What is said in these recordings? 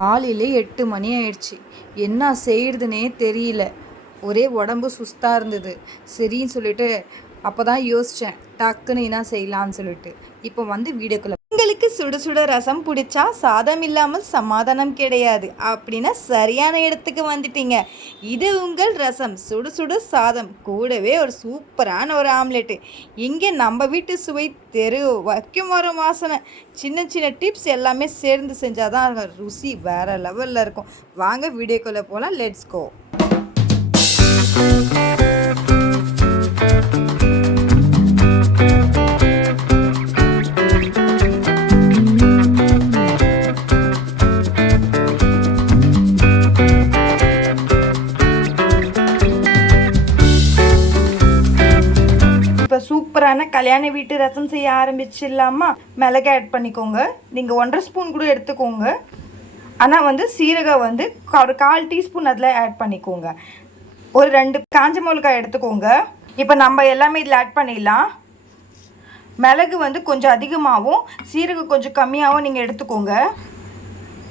காலையில் 8 மணி ஆயிடுச்சு. என்ன செய்கிறதுனே தெரியல. ஒரே உடம்பு சுஸ்தாக இருந்தது. சரின்னு சொல்லிட்டு அப்போ தான் யோசித்தேன், டக்குன்னு என்ன செய்யலான்னு சொல்லிட்டு. இப்போ வந்து வீடியோக்குள்ள உங்களுக்கு சுட சுட ரசம் பிடிச்சா சாதம் இல்லாமல் சமாதானம் கிடையாது அப்படின்னா சரியான இடத்துக்கு வந்துட்டீங்க. இது உங்கள் ரசம், சுடு சுடு சாதம், கூடவே ஒரு சூப்பரான ஒரு ஆம்லெட்டு. இங்கே நம்ம வீட்டு சுவை தெரு வைக்கும் ஒரு வாசனை. சின்ன சின்ன டிப்ஸ் எல்லாமே சேர்ந்து செஞ்சால் தான் ருசி வேறு லெவலில் இருக்கும். வாங்க வீடியோக்குள்ளே போகலாம். Let's go. இப்போ சூப்பரான கல்யாண வீட்டு ரசம் செய்ய ஆரம்பிச்சிடலாமா? மிளகு ஆட் பண்ணிக்கோங்க. நீங்கள் 1.5 ஸ்பூன் கூட எடுத்துக்கோங்க. ஆனால் வந்து சீரகம் வந்து ஒரு 1/4 டீஸ்பூன் அதில் ஆட் பண்ணிக்கோங்க. ஒரு 2 காஞ்ச மிளகாய் எடுத்துக்கோங்க. இப்போ நம்ம எல்லாமே இதில் ஆட் பண்ணிடலாம். மிளகு வந்து கொஞ்சம் அதிகமாகவும் சீரகம் கொஞ்சம் கம்மியாகவும் நீங்கள் எடுத்துக்கோங்க,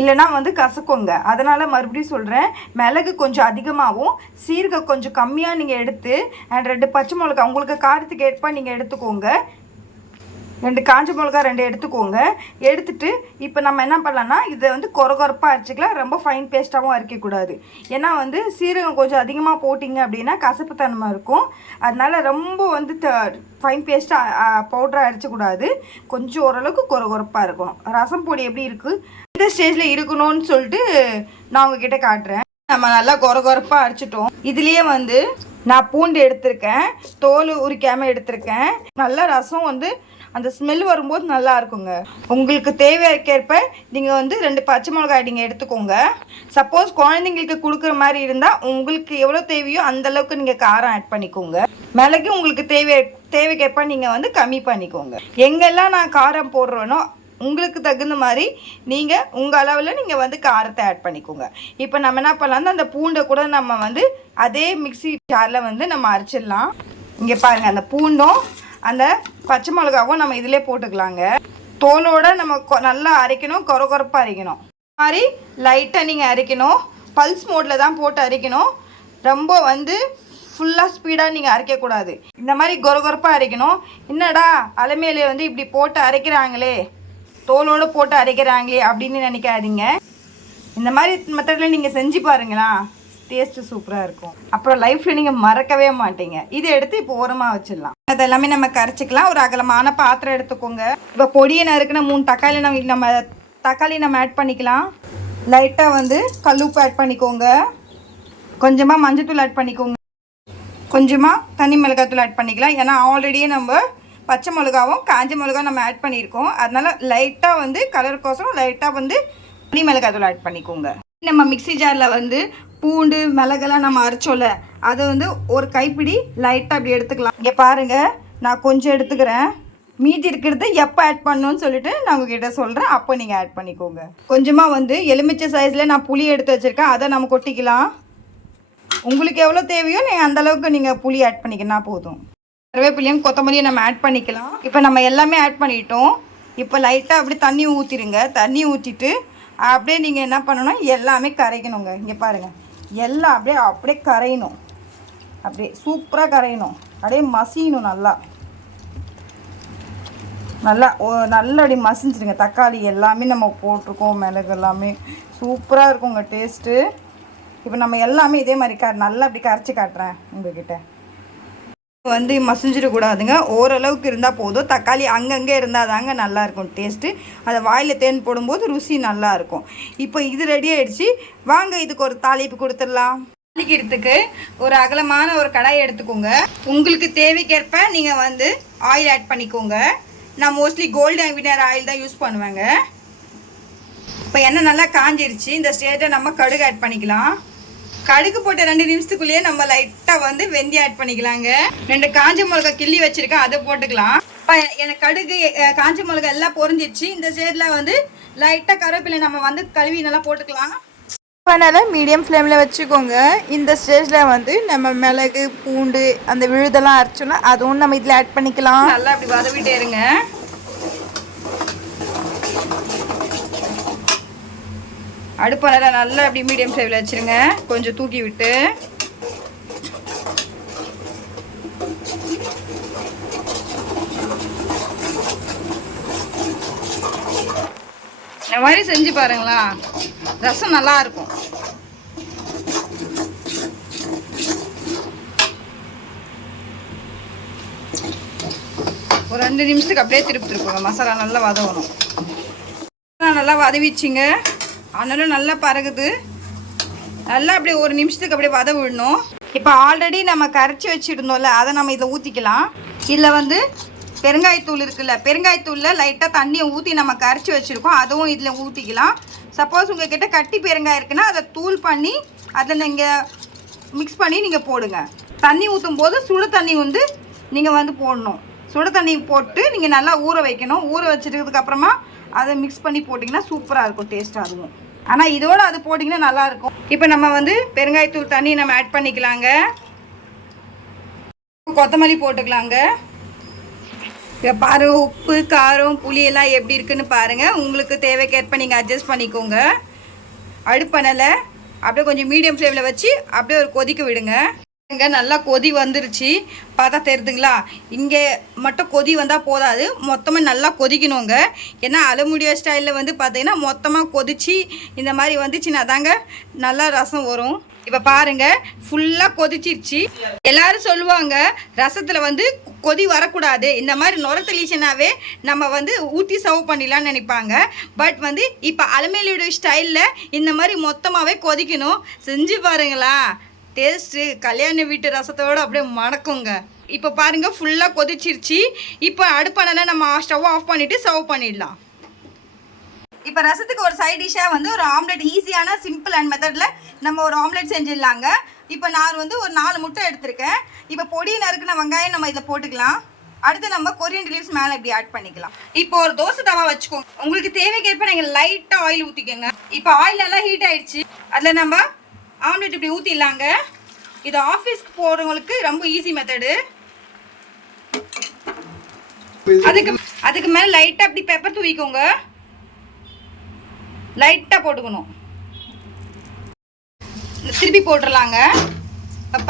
இல்லைனா வந்து கசக்குங்க. அதனால் மறுபடியும் சொல்கிறேன், மிளகு கொஞ்சம் அதிகமாகவும் சீரகம் கொஞ்சம் கம்மியாக நீங்கள் எடுத்து, அண்ட் 2 பச்சை மிளகா உங்களுக்கு காரத்துக்கு ஏற்ப நீங்கள் எடுத்துக்கோங்க. 2 காஞ்ச மிளகா 2 எடுத்துக்கோங்க. எடுத்துகிட்டு இப்போ நம்ம என்ன பண்ணலான்னா, இதை வந்து கொரகொரப்பாக அரைச்சிக்கலாம். ரொம்ப ஃபைன் பேஸ்ட்டாகவும் அரைக்கக்கூடாது. ஏன்னா வந்து சீரகம் கொஞ்சம் அதிகமாக போட்டிங்க அப்படின்னா கசப்புத்தன்மை இருக்கும். அதனால் ரொம்ப வந்து ஃபைன் பேஸ்ட்டாக பவுடராக அரைச்சக்கூடாது. கொஞ்சம் ஓரளவுக்கு கொரகொரப்பாக இருக்கணும். ரசம் பொடி எப்படி இருக்குது, இந்த ஸ்டேஜில் இருக்கணும்னு சொல்லிட்டு நான் உங்ககிட்ட காட்டுறேன். நம்ம நல்லா கொரகொரப்பாக அரைச்சிட்டோம். இதுலேயே வந்து நான் பூண்டு எடுத்திருக்கேன், தோல் உரிக்காமல் எடுத்திருக்கேன். நல்லா ரசம் வந்து அந்த ஸ்மெல் வரும்போது நல்லா இருக்குங்க. உங்களுக்கு தேவைக்கேற்ப நீங்கள் வந்து 2 பச்சை மிளகாய் நீங்கள் எடுத்துக்கோங்க. சப்போஸ் குழந்தைங்களுக்கு கொடுக்குற மாதிரி இருந்தால் உங்களுக்கு எவ்வளோ தேவையோ அந்தளவுக்கு நீங்கள் காரம் ஆட் பண்ணிக்கோங்க. மிளகு உங்களுக்கு தேவைக்கேற்ப நீங்கள் வந்து கம்மி பண்ணிக்கோங்க. எங்கெல்லாம் நான் காரம் போடுறேனோ உங்களுக்கு தகுந்த மாதிரி நீங்கள் உங்கள் அளவில் நீங்கள் வந்து காரத்தை ஆட் பண்ணிக்கோங்க. இப்போ நம்ம என்ன பண்ணலாம், அந்த பூண்டை கூட நம்ம வந்து அதே மிக்ஸி ஜாரில் வந்து நம்ம அரைச்சிடலாம். இங்கே பாருங்கள், அந்த பூண்டும் அந்த பச்சை மிளகாவும் நம்ம இதிலே போட்டுக்கலாங்க. தோலோடு நம்ம நல்லா அரைக்கணும், கொரகொரப்பாக அரைக்கணும். இந்த மாதிரி லைட்டாக நீங்கள் அரைக்கணும். பல்ஸ் மோடில் தான் போட்டு அரைக்கணும். ரொம்ப வந்து ஃபுல்லாக ஸ்பீடாக நீங்கள் அரைக்கக்கூடாது. இந்த மாதிரி கொரகொரப்பாக அரைக்கணும். என்னடா அலமையில வந்து இப்படி போட்டு அரைக்கிறாங்களே, தோலோடு போட்டு அரைக்கிறாங்களே அப்படின்னு நினைக்காதீங்க. இந்த மாதிரி மெத்தடில் நீங்கள் செஞ்சு பாருங்களா, டேஸ்ட்டு சூப்பராக இருக்கும். அப்புறம் லைஃப்பில் நீங்கள் மறக்கவே மாட்டீங்க. இதை எடுத்து இப்போ ஓரமாக வச்சிடலாம். அதெல்லாமே நம்ம கரைச்சிக்கலாம். ஒரு அகலமான பாத்திரம் எடுத்துக்கோங்க. இப்போ பொடியை நறுக்குன 3 தக்காளி நம்ம ஆட் பண்ணிக்கலாம். லைட்டாக வந்து கல்லுப்பு ஆட் பண்ணிக்கோங்க. கொஞ்சமாக மஞ்சத்தூள் ஆட் பண்ணிக்கோங்க. கொஞ்சமாக தனி மிளகாத்தூள் ஆட் பண்ணிக்கலாம். ஏன்னா ஆல்ரெடியே நம்ம பச்சை மிளகாவும் காஞ்ச மிளகாவும் நம்ம ஆட் பண்ணியிருக்கோம். அதனால் லைட்டாக வந்து கலருக்கோசரம் லைட்டாக வந்து தனி மிளகாத்தூள் ஆட் பண்ணிக்கோங்க. நம்ம மிக்ஸி ஜாரில் வந்து பூண்டு மிளகெல்லாம் நம்ம அரைச்சோல, அதை வந்து ஒரு கைப்பிடி லைட்டாக அப்படி எடுத்துக்கலாம். இங்கே பாருங்கள், நான் கொஞ்சம் எடுத்துக்கிறேன். மீதி இருக்கிறது எப்போ ஆட் பண்ணணும்னு சொல்லிட்டு நான் உங்ககிட்ட சொல்கிறேன். அப்போ நீங்கள் ஆட் பண்ணிக்கோங்க. கொஞ்சமாக வந்து எலுமிச்சை சைஸில் நான் புளி எடுத்து வச்சுருக்கேன், அதை நம்ம கொட்டிக்கலாம். உங்களுக்கு எவ்வளோ தேவையோ நீங்கள் அந்தளவுக்கு நீங்கள் புளி ஆட் பண்ணிக்கினா போதும். கருவேப்பிலையும் கொத்தமல்லியும் நம்ம ஆட் பண்ணிக்கலாம். இப்போ நம்ம எல்லாமே ஆட் பண்ணிட்டோம். இப்போ லைட்டாக அப்படி தண்ணி ஊற்றிடுங்க. தண்ணி ஊற்றிட்டு அப்படியே நீங்கள் என்ன பண்ணணும், எல்லாமே கரைக்கணுங்க. இங்கே பாருங்கள், எல்லாம் அப்படியே கரையணும். அப்படியே சூப்பராக கரையணும். அப்படியே மசியணும். நல்லா அப்படி மசிஞ்சிடுங்க. தக்காளி எல்லாமே நம்ம போட்டிருக்கோம், மிளகு எல்லாமே சூப்பராக இருக்குங்க டேஸ்ட்டு. இப்போ நம்ம எல்லாமே இதே மாதிரி நல்லா அப்படி கரைச்சி காட்டுறேன் உங்ககிட்ட. வந்து மசிஞ்சிடக்கூடாதுங்க, ஓரளவுக்கு இருந்தால் போதும். தக்காளி அங்கங்கே இருந்தால் தாங்க நல்லாயிருக்கும் டேஸ்ட்டு. அதை வாயில் தேன் போடும்போது ருசி நல்லாயிருக்கும். இப்போ இது ரெடி ஆகிடுச்சு. வாங்க இதுக்கு ஒரு தாளிப்பு கொடுத்துடலாம். தாளிக்கிறதுக்கு ஒரு அகலமான ஒரு கடாய் எடுத்துக்கோங்க. உங்களுக்கு தேவைக்கேற்ப நீங்கள் வந்து ஆயில் ஆட் பண்ணிக்கோங்க. நான் மோஸ்ட்லி கோல்டன் வினர் ஆயில் தான் யூஸ் பண்ணுவேங்க. இப்போ எண்ணெய் நல்லா காஞ்சிருச்சு. இந்த ஸ்டேஜில் நம்ம கடுகு ஆட் பண்ணிக்கலாம். கடுகு போட்ட 2 நிமிஷத்துக்குள்ளேயே நம்ம லைட்டாக வந்து வெந்தயம் ஆட் பண்ணிக்கலாங்க. 2 காஞ்ச மிளகா கிள்ளி வச்சுருக்கேன், அதை போட்டுக்கலாம். இப்போ எனக்கு கடுகு காஞ்ச மிளகா எல்லாம் பொரிஞ்சிடுச்சு. இந்த ஸ்டேஜில் வந்து லைட்டாக கருவேப்பிலை நம்ம வந்து கழுவி நல்லா போட்டுக்கலாம். அதனால் மீடியம் ஃப்ளேமில் வச்சுக்கோங்க. இந்த ஸ்டேஜில் வந்து நம்ம மிளகு பூண்டு அந்த விழுதெல்லாம் அரைச்சோன்னா அதுவும் நம்ம இதில் ஆட் பண்ணிக்கலாம். நல்லா அப்படி வதவிட்டே இருங்க. அடுப்பை நல்லா அப்படி மீடியம் ஃப்ளேமில் வச்சுருங்க. கொஞ்சம் தூக்கி விட்டு இந்த மாதிரி செஞ்சு பாருங்களா, ரசம் நல்லா இருக்கும். ஒரு 2 நிமிஷத்துக்கு அப்படியே திருப்பி இருப்போங்க. மசாலா நல்லா வதவணும். நல்லா வதவிச்சிங்க, ஆனாலும் நல்லா பறகுது. நல்லா அப்படியே 1 நிமிஷத்துக்கு அப்படியே வத விடணும். இப்போ ஆல்ரெடி நம்ம கரைச்சி வச்சுருந்தோம்ல, அதை நம்ம இதில் ஊற்றிக்கலாம். இதில் வந்து பெருங்காயத்தூள் இருக்குல்ல, பெருங்காயத்தூளில் லைட்டாக தண்ணியை ஊற்றி நம்ம கரைச்சி வச்சுருக்கோம், அதுவும் இதில் ஊற்றிக்கலாம். சப்போஸ் உங்கள்கிட்ட கட்டி பெருங்காயம் இருக்குன்னா அதை தூள் பண்ணி அதில் நீங்கள் மிக்ஸ் பண்ணி நீங்கள் போடுங்க. தண்ணி ஊற்றும் போது சுடு தண்ணி வந்து நீங்கள் வந்து போடணும். சுடு தண்ணி போட்டு நீங்கள் நல்லா ஊற வைக்கணும். ஊற வச்சுருக்கிறதுக்கப்புறமா அதை மிக்ஸ் பண்ணி போட்டிங்கன்னா சூப்பராக இருக்கும், டேஸ்ட்டாக இருக்கும். ஆனால் இதோடு அது போட்டிங்கன்னா நல்லாயிருக்கும். இப்போ நம்ம வந்து பெருங்காயத்தூள் தண்ணி நம்ம ஆட் பண்ணிக்கலாங்க. கொத்தமல்லி போட்டுக்கலாங்க. இப்போ பாருங்கள், உப்பு காரம் புளி எல்லாம் எப்படி இருக்குன்னு பாருங்கள். உங்களுக்கு தேவைக்கேற்ப நீங்கள் அட்ஜஸ்ட் பண்ணிக்கோங்க. அடுப்பணலை அப்படியே கொஞ்சம் மீடியம் ஃப்ளேமில் வச்சு அப்படியே ஒரு கொதிக்க விடுங்க. இங்கே நல்லா கொதி வந்துருச்சு, பார்த்தா தெரியுதுங்களா? இங்கே மட்டும் கொதி வந்தால் போதாது, மொத்தமாக நல்லா கொதிக்கணுங்க. ஏன்னா அலுமினியம் ஸ்டைலில் வந்து பார்த்தீங்கன்னா மொத்தமாக கொதிச்சு இந்த மாதிரி வந்துச்சுன்னா தாங்க நல்லா ரசம் வரும். இப்போ பாருங்கள், ஃபுல்லாக கொதிச்சிருச்சு. எல்லோரும் சொல்லுவாங்க ரசத்தில் வந்து கொதி வரக்கூடாது, இந்த மாதிரி நுரத்தளிச்சுனாவே நம்ம வந்து ஊற்றி சர்வ் பண்ணிடலான்னு நினைப்பாங்க. பட் வந்து இப்போ அலுமினியம் ஸ்டைலில் இந்த மாதிரி மொத்தமாகவே கொதிக்கணும். செஞ்சு பாருங்களா, டேஸ்ட்டு கல்யாண வீட்டு ரசத்தோடு அப்படியே மணக்குங்க. இப்போ பாருங்கள், ஃபுல்லாக கொதிச்சிருச்சு. இப்போ அடுப்பான நம்ம ஸ்டவ் ஆஃப் பண்ணிவிட்டு சர்வ் பண்ணிடலாம். இப்போ ரசத்துக்கு ஒரு சைட் டிஷ்ஷாக வந்து ஒரு ஆம்லெட், ஈஸியான சிம்பிள் அண்ட் மெத்தடில் நம்ம ஒரு ஆம்லெட் செஞ்சிடலாங்க. இப்போ நான் வந்து ஒரு 4 முட்டை எடுத்திருக்கேன். இப்போ பொடி நறுக்குன வெங்காயம் நம்ம இதை போட்டுக்கலாம். அடுத்து நம்ம கொரியண்டர் லீவ்ஸ் மேலே இப்படி ஆட் பண்ணிக்கலாம். இப்போ ஒரு தோசை தவா வச்சுக்கோங்க. உங்களுக்கு தேவைக்கேற்ப நீங்கள் லைட்டாக ஆயில் ஊற்றிக்கோங்க. இப்போ ஆயில் நல்லா ஹீட் ஆகிடுச்சு, அதில் நம்ம ஆம்லெட் இப்படி ஊற்றிடலாங்க. இது ஆஃபீஸ்க்கு போகிறவங்களுக்கு ரொம்ப ஈஸி மெத்தடு. அதுக்கு மேலே லைட்டாக அப்படி பெப்பர் தூவிக்கோங்க, லைட்டாக போட்டுக்கணும். திருப்பி போட்டுடலாங்க.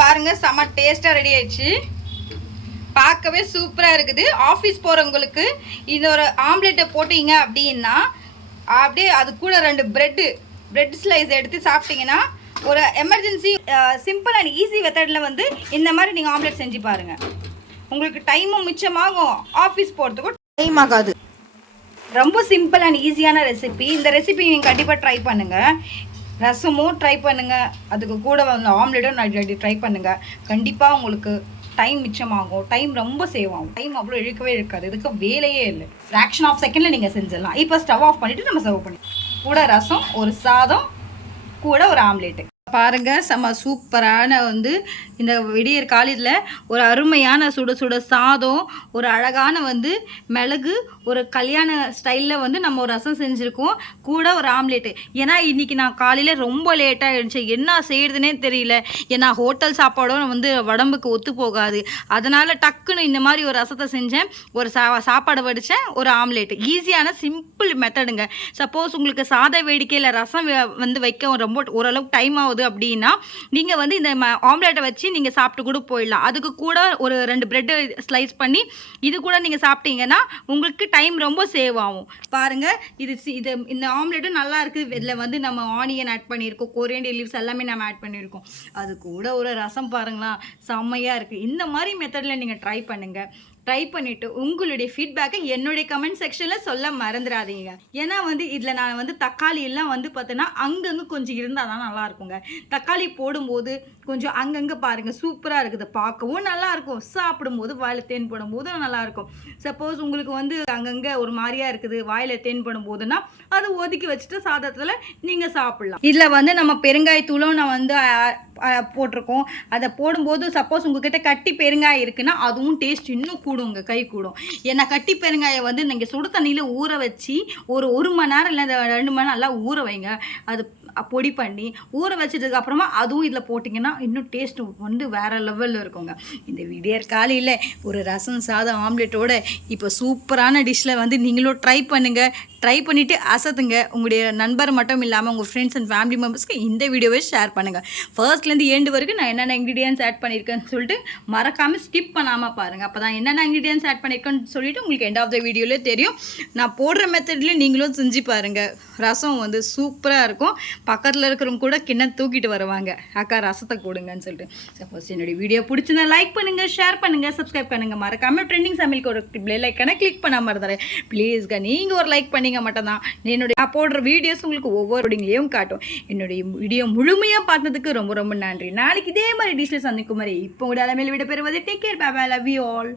பாருங்கள், செம்ம டேஸ்ட்டாக ரெடி ஆயிடுச்சு. பார்க்கவே சூப்பராக இருக்குது. ஆஃபீஸ் போகிறவங்களுக்கு இந்த ஒரு ஆம்லெட்டை போட்டிங்க அப்படின்னா அப்படியே அது கூட 2 பிரெட் ஸ்லைஸ் எடுத்து சாப்பிட்டீங்கன்னா ஒரு எமர்ஜென்சி சிம்பிள் அண்ட் ஈஸி மெத்தடில் வந்து இந்த மாதிரி நீங்கள் ஆம்லெட் செஞ்சு பாருங்கள். உங்களுக்கு டைமும் மிச்சமாகும், ஆஃபீஸ் போகிறதுக்கும் டைம் ஆகாது. ரொம்ப சிம்பிள் அண்ட் ஈஸியான ரெசிபி. இந்த ரெசிபி நீங்கள் கண்டிப்பாக ட்ரை பண்ணுங்கள். ரசமும் ட்ரை பண்ணுங்கள், அதுக்கு கூட வந்து ஆம்லெட்டும் ட்ரை பண்ணுங்கள். கண்டிப்பாக உங்களுக்கு டைம் மிச்சமாகும், டைம் ரொம்ப சேவ் ஆகும். டைம் அவ்வளோ இழுக்கவே இருக்காது, இதுக்கு வேலையே இல்லை. ஃப்ராக்ஷன் ஆஃப் செகண்டில் நீங்கள் செஞ்சிடலாம். இப்போ ஸ்டவ் ஆஃப் பண்ணிவிட்டு நம்ம சர்வ் பண்ணி கூட ரசம், ஒரு சாதம், கூட ஒரு ஆம்லேட்டு. பாருங்கள், செம்ம சூப்பரான வந்து இந்த விடியற் காலையில் ஒரு அருமையான சுட சுட சாதம், ஒரு அழகான வந்து மிளகு, ஒரு கல்யாண ஸ்டைலில் வந்து நம்ம ஒரு ரசம் செஞ்சுருக்கோம், கூட ஒரு ஆம்லேட்டு. ஏன்னா இன்றைக்கி நான் காலையில் ரொம்ப லேட்டாக இருந்துச்சு, என்ன செய்கிறதுனே தெரியல. ஏன்னா ஹோட்டல் சாப்பாடும் வந்து உடம்புக்கு ஒத்து போகாது. அதனால் டக்குன்னு இந்த மாதிரி ஒரு ரசத்தை செஞ்சேன், ஒரு சாப்பாடு வடித்தேன், ஒரு ஆம்லேட்டு. ஈஸியான சிம்பிள் மெத்தடுங்க. சப்போஸ் உங்களுக்கு சாத வேடிக்கையில் ரசம் வந்து வைக்க ரொம்ப ஓரளவுக்கு டைம் ஆகுது அப்படின்னா நீங்கள் வந்து இந்த ஆம்லேட்டை வச்சு நீங்கள் சாப்பிட்டு கூட போயிடலாம். அதுக்கு கூட ஒரு 2 பிரெட்டு ஸ்லைஸ் பண்ணி இது கூட நீங்கள் சாப்பிட்டீங்கன்னா உங்களுக்கு டைம் ரொம்ப சேவ் ஆகும். பாருங்கள், இது இந்த ஆம்லேட்டும் நல்லா இருக்குது. இதில் வந்து நம்ம ஆனியன் ஆட் பண்ணியிருக்கோம், கொரியண்டர் லீவ்ஸ் எல்லாமே நம்ம ஆட் பண்ணியிருக்கோம். அது கூட ஒரு ரசம் பாருங்களா, செம்மையாக இருக்குது. இந்த மாதிரி மெத்தடில் நீங்கள் ட்ரை பண்ணுங்கள். ட்ரை பண்ணிவிட்டு உங்களுடைய ஃபீட்பேக்கை என்னுடைய கமெண்ட் செக்ஷனில் சொல்ல மறந்துடாதீங்க. ஏன்னா வந்து இதில் நான் வந்து தக்காளி எல்லாம் வந்து பார்த்தீங்கன்னா அங்கங்கே கொஞ்சம் இருந்தால் தான் நல்லாயிருக்குங்க. தக்காளி போடும்போது கொஞ்சம் அங்கங்கே பாருங்கள், சூப்பராக இருக்குது, பார்க்கவும் நல்லாயிருக்கும், சாப்பிடும்போது வாயில் தேன் போடும்போது நல்லாயிருக்கும். சப்போஸ் உங்களுக்கு வந்து அங்கங்கே ஒரு மாதிரியாக இருக்குது, வாயில் தேன் போடும்போதுன்னா அதை ஒதுக்கி வச்சுட்டு சாதத்தில் நீங்கள் சாப்பிட்லாம். இதில் வந்து நம்ம பெருங்காயத்தூளும் நான் வந்து போட்டிருக்கோம். அதை போடும்போது சப்போஸ் உங்ககிட்ட கட்டி பெருங்காயம் இருக்குன்னா அதுவும் டேஸ்ட் இன்னும் கூடுங்க, கை கூடும். ஏன்னா கட்டி பெருங்காயம் வந்து நீங்கள் சுடு தண்ணியில் ஊற வச்சு ஒரு 1 மணி நேரம் இல்லை 2 மணி நேரம் நல்லா ஊற வைங்க. அது பொடி பண்ணி ஊற வச்சதுக்கு அப்புறமா அதுவும் இதில் போட்டிங்கன்னா இன்னும் டேஸ்ட் வந்து வேறு லெவலில் இருக்குங்க. இந்த விடியற் காலையில் ஒரு ரசம் சாதம் ஆம்லெட்டோட இப்போ சூப்பரான டிஷ்ஷில் வந்து நீங்களும் ட்ரை பண்ணுங்கள். ட்ரை பண்ணிவிட்டு அசத்துங்க. உங்களுடைய நண்பர் மட்டும் இல்லாமல் உங்கள் ஃப்ரெண்ட்ஸ் அண்ட் ஃபேமிலி மெம்பர்ஸ்க்கு இந்த வீடியோவை ஷேர் பண்ணுங்கள். ஃபர்ஸ்ட்லேருந்து எண்டு வரைக்கும் நான் என்னென்ன இன்க்ரீடியன்ஸ் ஆட் பண்ணியிருக்கேன்னு சொல்லிட்டு மறக்காமல் ஸ்கிப் பண்ணாமல் பாருங்கள். அப்போ தான் என்னென்ன இன்க்ரீடியன்ஸ் ஆட் பண்ணியிருக்கேன்னு சொல்லிட்டு உங்களுக்கு எண்ட் ஆஃப் த வீடியோவிலே தெரியும். நான் போடுற மெத்தட்லேயே நீங்களும் செஞ்சு பாருங்கள். ரசம் வந்து சூப்பராக இருக்கும். பக்கத்தில் இருக்கிறவங்க கூட கிண்ணம் தூக்கிட்டு வருவாங்க, அக்கா ரசத்தை கொடுங்கன்னு சொல்லிட்டு. சப்போஸ் என்னுடைய வீடியோ பிடிச்சிருந்தா லைக் பண்ணுங்கள், ஷேர் பண்ணுங்கள், சப்ஸ்கிரைப் பண்ணுங்கள். மறக்காமல் ட்ரெண்டிங் சமையலுக்கு ஒரு பெல் ஐக்கானை கிளிக் பண்ணாமல் இருந்தாரு ப்ளீஸ்ங்க. நீங்கள் ஒரு லைக் பண்ணிங்க மட்டும்தான் என்னுடைய நான் போடுற வீடியோஸ் உங்களுக்கு ஒவ்வொரு வீடியோலையும் காட்டும். என்னுடைய வீடியோ முழுமையாக பார்த்ததுக்கு ரொம்ப ரொம்ப நன்றி. நாளைக்கு இதே மாதிரி டிஷ்ஷில் சந்திக்கும் மாதிரி இப்போ கூட அலமையில் விட பெறுவது take care, bye bye, love you all.